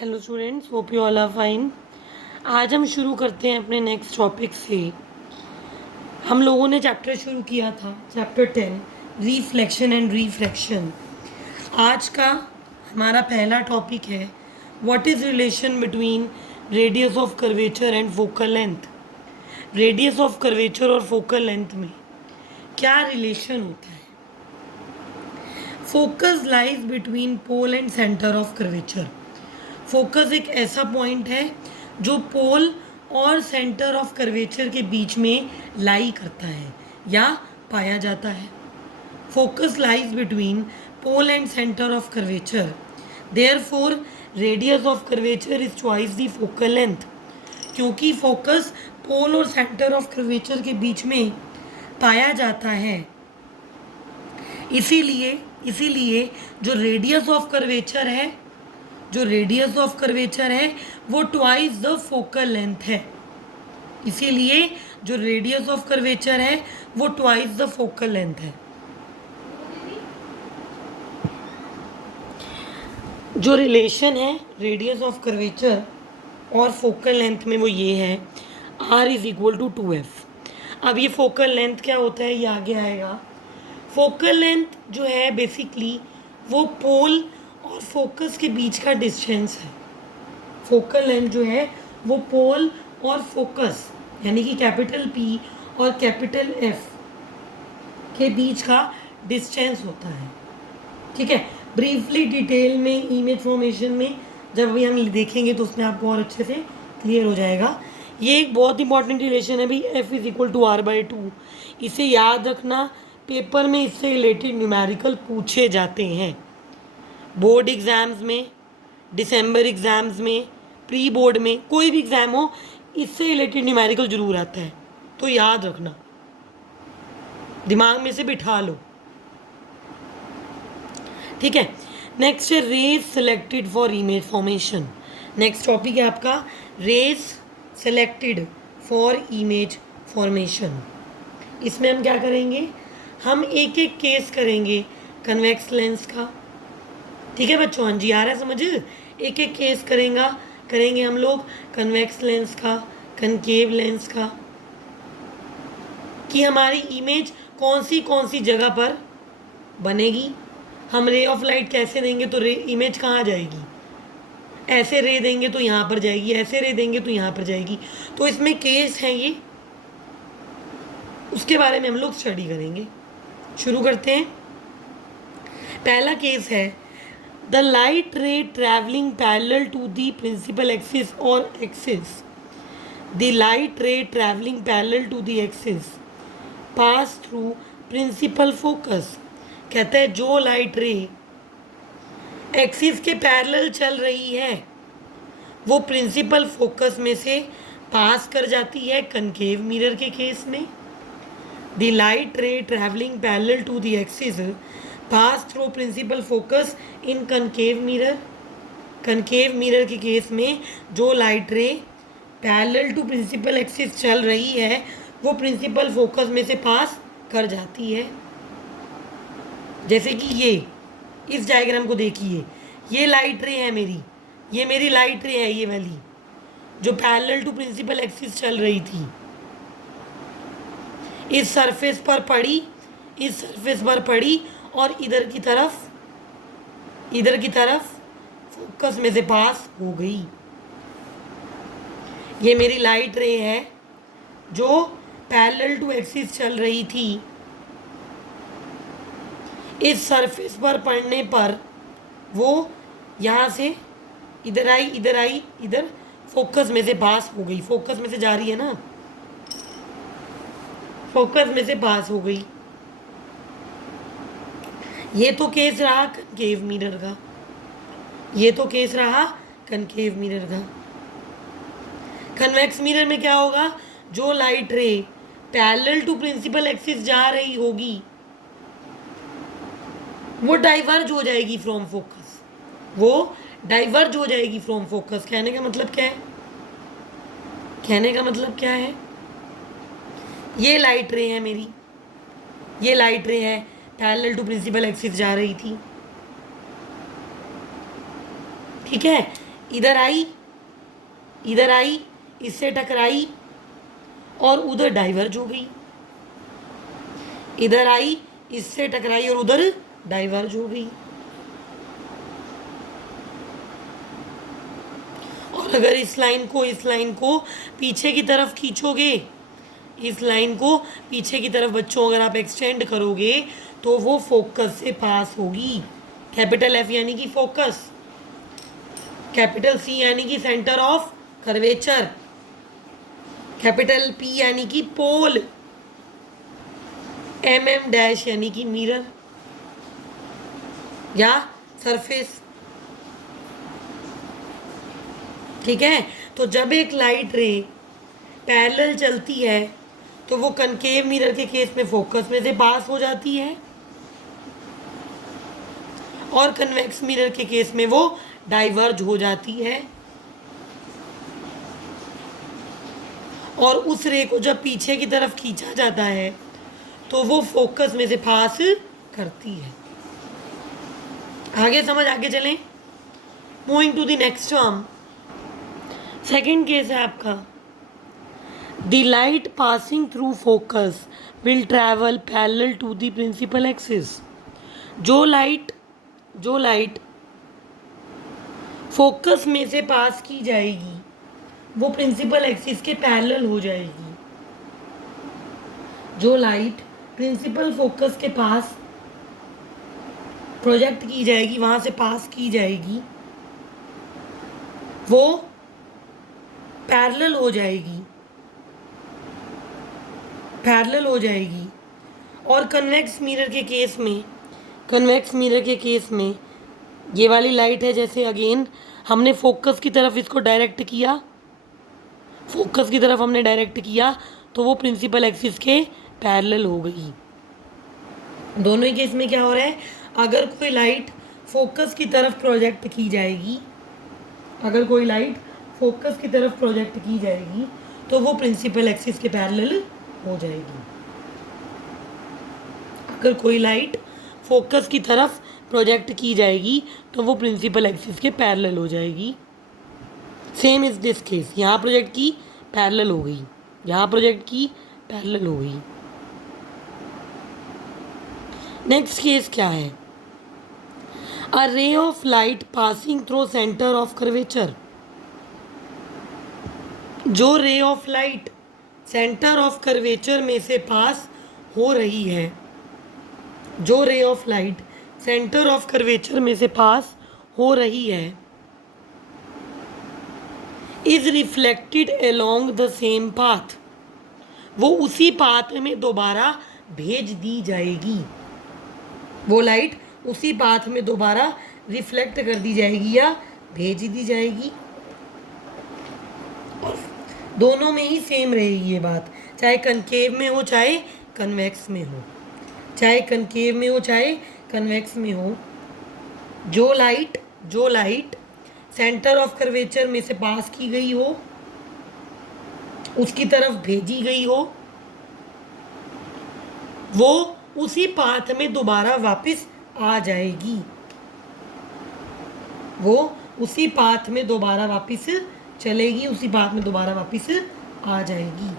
Hello students, hope you all are fine. आज हम शुरू करते हैं अपने नेक्स्ट टॉपिक से। हम लोगों ने चैप्टर शुरू किया था, चैप्टर 10, रिफ्लेक्शन एंड रिफ्रैक्शन। आज का हमारा पहला टॉपिक है what is relation between radius of curvature and focal length. Radius of curvature और फोकल लेंथ में क्या रिलेशन होता है। Focus lies between pole and centre of curvature. Focus एक ऐसा पॉइंट है जो पोल और सेंटर ऑफ कर्वेचर के बीच में लाई करता है या पाया जाता है। Focus lies between pole and centre of curvature, therefore radius of curvature is twice the focal length. क्योंकि फोकस पोल और सेंटर ऑफ कर्वेचर के बीच में पाया जाता है, इसीलिए इसीलिए जो रेडियस ऑफ कर्वेचर है वो ट्वाइस द फोकल लेंथ है। इसीलिए जो रेडियस ऑफ कर्वेचर है वो ट्वाइस द फोकल लेंथ है। जो रिलेशन है रेडियस ऑफ कर्वेचर और फोकल लेंथ में वो ये है, R is equal to 2F। अब ये फोकल लेंथ क्या होता है ये आगे आएगा। फोकल लेंथ जो है बेसिकली वो पोल और फोकस के बीच का डिस्टेंस है। फोकल लेंथ जो है वो पोल और फोकस यानी कि कैपिटल P और कैपिटल F के बीच का डिस्टेंस होता है। ठीक है, ब्रीफली डिटेल में इमेज फॉर्मेशन में जब भी हम देखेंगे तो उसमें आपको और अच्छे से क्लियर हो जाएगा। ये एक बहुत इंपॉर्टेंट रिलेशन है भाई, F is equal to R/2। इसे याद रखना, पेपर में इससे रिलेटेड न्यूमेरिकल पूछे जाते हैं। बोर्ड एग्ज़ाम्स में, दिसंबर एग्ज़ाम्स में, प्री बोर्ड में, कोई भी एग्ज़ाम हो इससे रिलेटेड न्यूमेरिकल जरूर आता है, तो याद रखना, दिमाग में से बिठा लो। ठीक है, नेक्स्ट है rays selected for image formation. Next topic है आपका rays selected for image formation. इसमें हम क्या करेंगे, हम एक एक केस करेंगे कन्वेक्स लेंस का। ठीक है बच्चों, हाँ जी आ रहा है समझ। एक एक केस करेंगे हम लोग कन्वेक्स लेंस का, कनकेव लेंस का, कि हमारी इमेज कौन सी जगह पर बनेगी। हम रे ऑफ लाइट कैसे देंगे तो इमेज कहाँ जाएगी, ऐसे रे देंगे तो यहाँ पर जाएगी, ऐसे रे देंगे तो यहाँ पर जाएगी। तो इसमें केस है ये, उसके बारे में हम लोग स्टडी करेंगे। शुरू करते हैं। पहला केस है the light ray travelling parallel to the principal axis और axis. The light ray travelling parallel to the axis pass through principal focus. कहता है जो लाइट रे एक्सिस के पैरेलल चल रही है वो प्रिंसिपल फोकस में से पास कर जाती है कनकेव मिरर के केस में। The light ray travelling parallel to the axis pass through principal focus in concave mirror. Concave mirror के केस में जो light ray parallel to principal axis चल रही है वो प्रिंसिपल फोकस में से पास कर जाती है। जैसे कि ये इस डायग्राम को देखिए, ये लाइट रे है मेरी, ये मेरी लाइट रे है, ये वाली जो पैरेलल टू प्रिंसिपल एक्सिस चल रही थी, इस सरफेस पर पड़ी और इधर की तरफ फोकस में से पास हो गई। ये मेरी लाइट रे है जो पैरेलल टू एक्सिस चल रही थी, इस सरफेस पर पड़ने पर वो यहाँ से इधर आई, इधर फोकस में से पास हो गई। फोकस में से जा रही है ना, फोकस में से पास हो गई। ये तो केस रहा कनकेव मिरर का। कन्वेक्स मिरर में क्या होगा, जो light ray parallel to principal axis जा रही होगी वो डाइवर्ज हो जाएगी फ्रॉम फोकस। कहने का मतलब क्या है, ये लाइट रे है मेरी, ये लाइट रे है पैरेलल टू प्रिंसिपल एक्सिस जा रही थी। ठीक है, इधर आई, इधर आई, इससे टकराई और उधर डाइवर्ज हो गई, इधर आई, इससे टकराई और उधर डाइवर्ज हो गई। और अगर इस लाइन को पीछे की तरफ खींचोगे, इस लाइन को पीछे की तरफ बच्चों अगर आप एक्सटेंड करोगे तो वो फोकस से पास होगी। कैपिटल एफ यानी कि फोकस, कैपिटल सी यानी कि centre of curvature, capital P यानी कि पोल, एम डैश यानी कि मिरर या सरफेस। ठीक है, तो जब एक लाइट रे पैरेलल चलती है तो वो कनकेव मिरर के केस में फोकस में से पास हो जाती है और कन्वेक्स मिरर के केस में वो डाइवर्ज हो जाती है। और उस रे को जब पीछे की तरफ खींचा जाता है तो वो फोकस में से पास करती है। आगे समझ, आगे चलें। Moving to the next term, second case है आपका, the light passing through focus will travel parallel to the principal axis. जो लाइट फोकस में से पास की जाएगी वो प्रिंसिपल एक्सिस के पैरेलल हो जाएगी। जो लाइट प्रिंसिपल फोकस के पास प्रोजेक्ट की जाएगी, वहां से पास की जाएगी, वो पैरेलल हो जाएगी, पैरेलल हो जाएगी। और कन्वेक्स मिरर के केस में ये वाली लाइट है, जैसे अगेन हमने फोकस की तरफ इसको डायरेक्ट किया, फोकस की तरफ हमने डायरेक्ट किया तो वो प्रिंसिपल एक्सिस के पैरेलल हो गई। दोनों ही केस में क्या हो रहा है, अगर कोई लाइट फोकस की तरफ प्रोजेक्ट की जाएगी, अगर कोई लाइट फोकस की तरफ प्रोजेक्ट की जाएगी तो वो प्रिंसिपल एक्सिस के पैरेलल हो जाएगी। अगर कोई लाइट फोकस की तरफ प्रोजेक्ट की जाएगी तो वो प्रिंसिपल एक्सिस के पैरेलल हो जाएगी। सेम इज दिस केस, यहाँ प्रोजेक्ट की पैरेलल हो गई, यहाँ प्रोजेक्ट की पैरेलल हो गई। नेक्स्ट केस क्या है, a ray of light passing through centre of curvature. जो ray of light centre of curvature में से पास हो रही है, जो ray of light centre of curvature में से पास हो रही है, is reflected along the same path, वो उसी पाथ में दोबारा भेज दी जाएगी। वो लाइट उसी पाथ में दोबारा रिफ्लेक्ट कर दी जाएगी या भेज दी जाएगी। और दोनों में ही सेम रहेगी ये बात, चाहे कनकेव में हो चाहे कन्वेक्स में हो, चाहे कनकेव में हो चाहे कन्वेक्स में हो। जो लाइट सेंटर ऑफ कर्वेचर में से पास की गई हो, उसकी तरफ भेजी गई हो, वो उसी पाथ में दोबारा वापस आ जाएगी, वो उसी पाथ में दोबारा वापस चलेगी, उसी पाथ में दोबारा वापस आ जाएगी।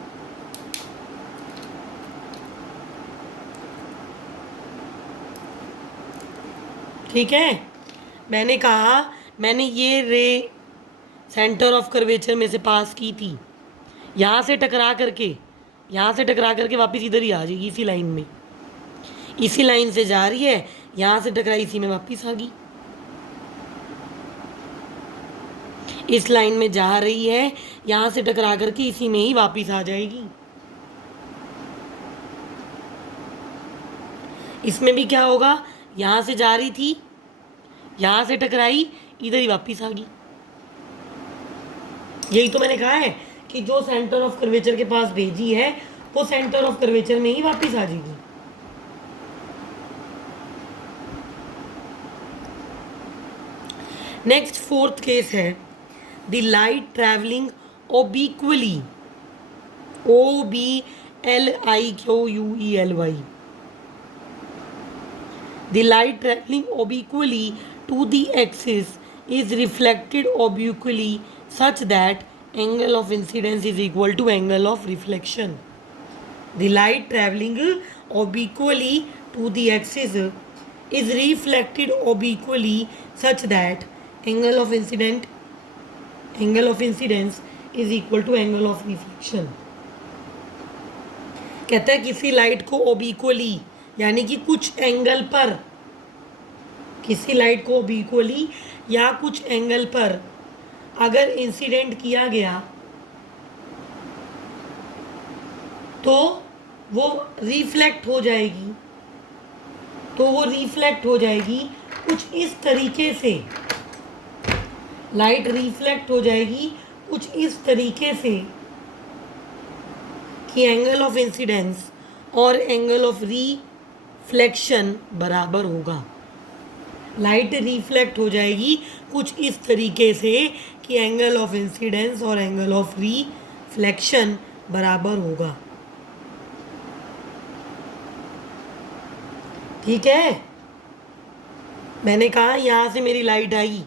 ठीक है, मैंने कहा मैंने ये रे सेंटर ऑफ कर्वेचर में से पास की थी, यहाँ से टकरा करके वापस इधर ही आ जाएगी, इसी लाइन में, इसी लाइन से जा रही है, यहाँ से टकराई, इसी में वापस आ गई, इस लाइन में जा रही है, यहाँ से टकरा करके इसी में ही वापस आ जाएगी। इसमें भी क्या होगा, यहाँ से जा रही थी, यहाँ से टकराई, इधर ही वापस आ गई। यही तो मैंने कहा है कि जो सेंटर ऑफ कर्वेचर के पास भेजी है वो सेंटर ऑफ कर्वेचर में ही वापस आ जाएगी। नेक्स्ट फोर्थ केस है, the light travelling obliquely, OBLIQUELY, the light traveling obliquely to the axis is reflected obliquely such that angle of incidence is equal to angle of reflection. The light traveling obliquely to the axis is reflected obliquely such that angle of incidence is equal to angle of reflection. कहता है किसी light को ओबिक्वली यानी कि कुछ angle पर, किसी light को ओबिक्वली या कुछ एंगल पर अगर इंसिडेंट किया गया तो वो रिफ्लेक्ट हो जाएगी, कुछ इस तरीके से। लाइट रिफ्लेक्ट हो जाएगी कुछ इस तरीके से कि एंगल ऑफ इंसिडेंस और एंगल ऑफ रिफ्लेक्शन बराबर होगा। लाइट रिफ्लेक्ट हो जाएगी कुछ इस तरीके से कि एंगल ऑफ इंसिडेंस और एंगल ऑफ रिफ्लेक्शन बराबर होगा। ठीक है, मैंने कहा यहाँ से मेरी लाइट आई,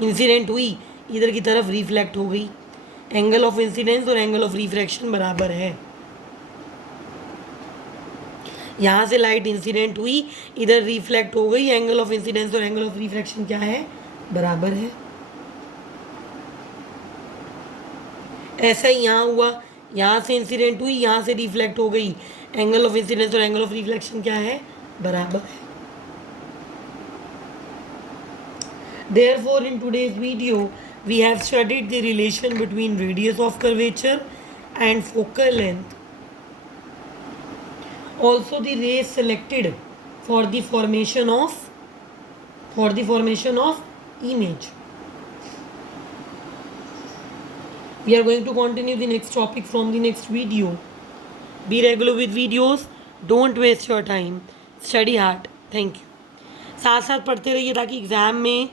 इंसिडेंट हुई, इधर की तरफ रिफ्लेक्ट हो गई, एंगल ऑफ इंसिडेंस और एंगल ऑफ रिफ्रैक्शन बराबर है। यहाँ से लाइट इंसिडेंट हुई, इधर रिफ्लेक्ट हो गई, एंगल ऑफ इंसिडेंस और एंगल ऑफ रिफ्रैक्शन क्या है, बराबर है। ऐसा ही यहाँ हुआ, यहाँ से इंसिडेंट हुई, यहाँ से रिफ्लेक्ट हो गई, एंगल ऑफ इंसिडेंस और एंगल ऑफ रिफ्लेक्शन क्या है, बराबर है। Therefore, in today's video, we have studied the relation between radius of curvature and focal length. Also, the rays selected for the formation of image. We are going to continue the next topic from the next video. Be regular with videos. Don't waste your time. Study hard. Thank you. साथ साथ पढ़ते रहिए ताकि exam में,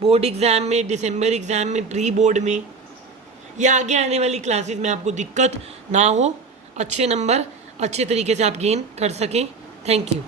board exam में, दिसंबर exam में, pre board में या आगे आने वाली क्लासेस में आपको दिक्कत ना हो, अच्छे नंबर अच्छे तरीके से आप गेन कर सकें। Thank you.